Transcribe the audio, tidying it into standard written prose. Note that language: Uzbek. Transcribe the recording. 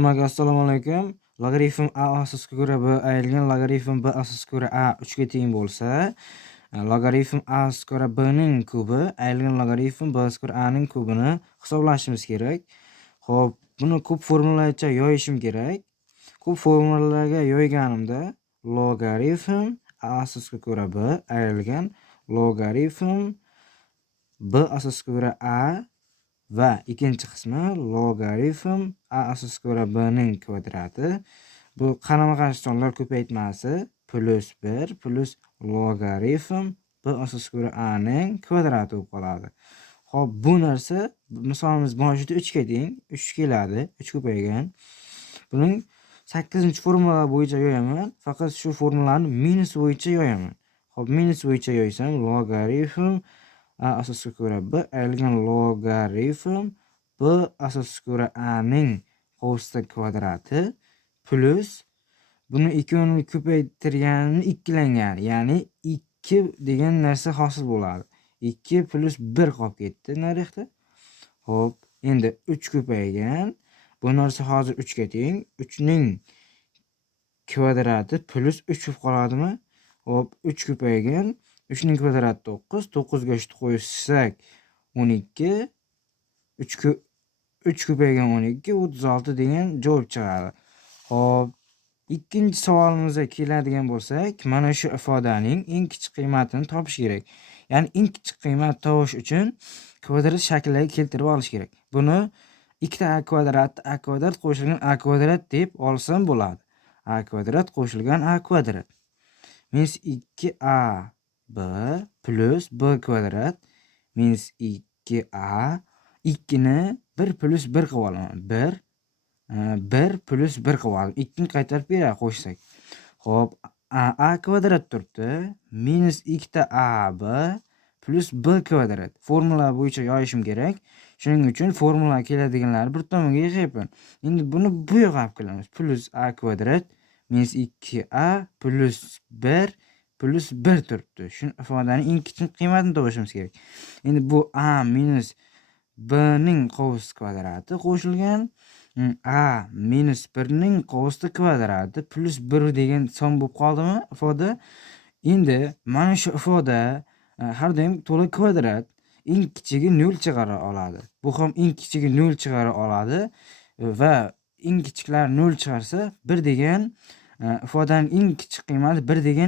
Hammaga assalomu alaykum. Logaritm a asosiga ko'ra b ayrilgan logaritm b asosiga ko'ra a 3 ga teng bo'lsa, logaritm a asosiga ko'ra b ning kubi ayrilgan logaritm b asosiga ko'ra a ning kubini hisoblashimiz kerak. Xo'p, buni ko'p formulalarcha yoyishim kerak. Ko'p formulalarga yoyganimda logaritm a asosiga ko'ra b ayrilgan logaritm b asosiga ko'ra a va ikkinchi qismi logaritm a asosiga ko'ra b ning kvadrati. Bu qarama-qarshi sonlar ko'paytmasi plus 1 plus logaritm b asosiga ko'ra a ning kvadrati bo'lib qoladi. Xo'p, bu narsa misolimiz boshida 3 ga teng, 3 keladi, 3 ko'paygan. Buning 8-formula bo'yicha yo'yaman, faqat shu formulani minus bo'yicha yo'yaman. Xo'p, minus bo'yicha yo'ysam logaritm a asosiga ko'ra b ayrilgan logaritm b asosiga ko'ra a ning qovusda kvadrati plus buni ikkovini ko'paytirganini ikkilangan, ya'ni 2 degan narsa hosil bo'ladi. 2 plus 1 qolib ketdi narixda. Xo'p, endi 3 ko'paygan. Bu narsa hozir 3 ga teng. 3 ning kvadrati plus 3 bo'lib qoladimi? Xo'p, 3 ko'paygan. 3 ning kvadrati 9. 9 ga 3 qo'shsak 12. 3 ko'paygan 12, 36 degan javob chiqadi. Xo'p, ikkinchi savolimizga keladigan bo'lsak, mana shu ifodaning eng kichik qiymatini topish kerak. Ya'ni eng kichik qiymat topish uchun kvadrat shakliga keltirib olish kerak. Buni ikkita a kvadrat qo'shilgan a kvadrat deb olsam bo'ladi. A kvadrat qo'shilgan a kvadrat minus 2a b plus b kvadrat minus 2a 2 ni 1 plus 1 qilib olaman. 1 plus 1 qilib oldim. 2 ni qaytarib beradi qo'shsak. Xo'p, a kvadrat turibdi. Minus 2ab plus b kvadrat. Formula bo'yicha yoyishim kerak. Shuning uchun formula keladiganlarni bir tomonga yig'yapman. Endi buni bu yoqqa olib kelamiz. Plus a kvadrat minus 2a plus 1 plus 1 turibdi. Shu ifodaning eng kichik qiymatini topishimiz kerak. Endi bu a minus b ning qovus kvadrati qo'shilgan a minus 1 ning qovus kvadrati plus 1 degan son bo'lib qoldimi ifoda? Endi mana shu ifoda har doim to'la kvadrat eng kichigi 0 chiqara oladi. Bu ham eng kichigi 0 chiqara oladi va eng kichiklar 0 chiqarsa 1 degan ifodaning eng kichik qiymati 1 degan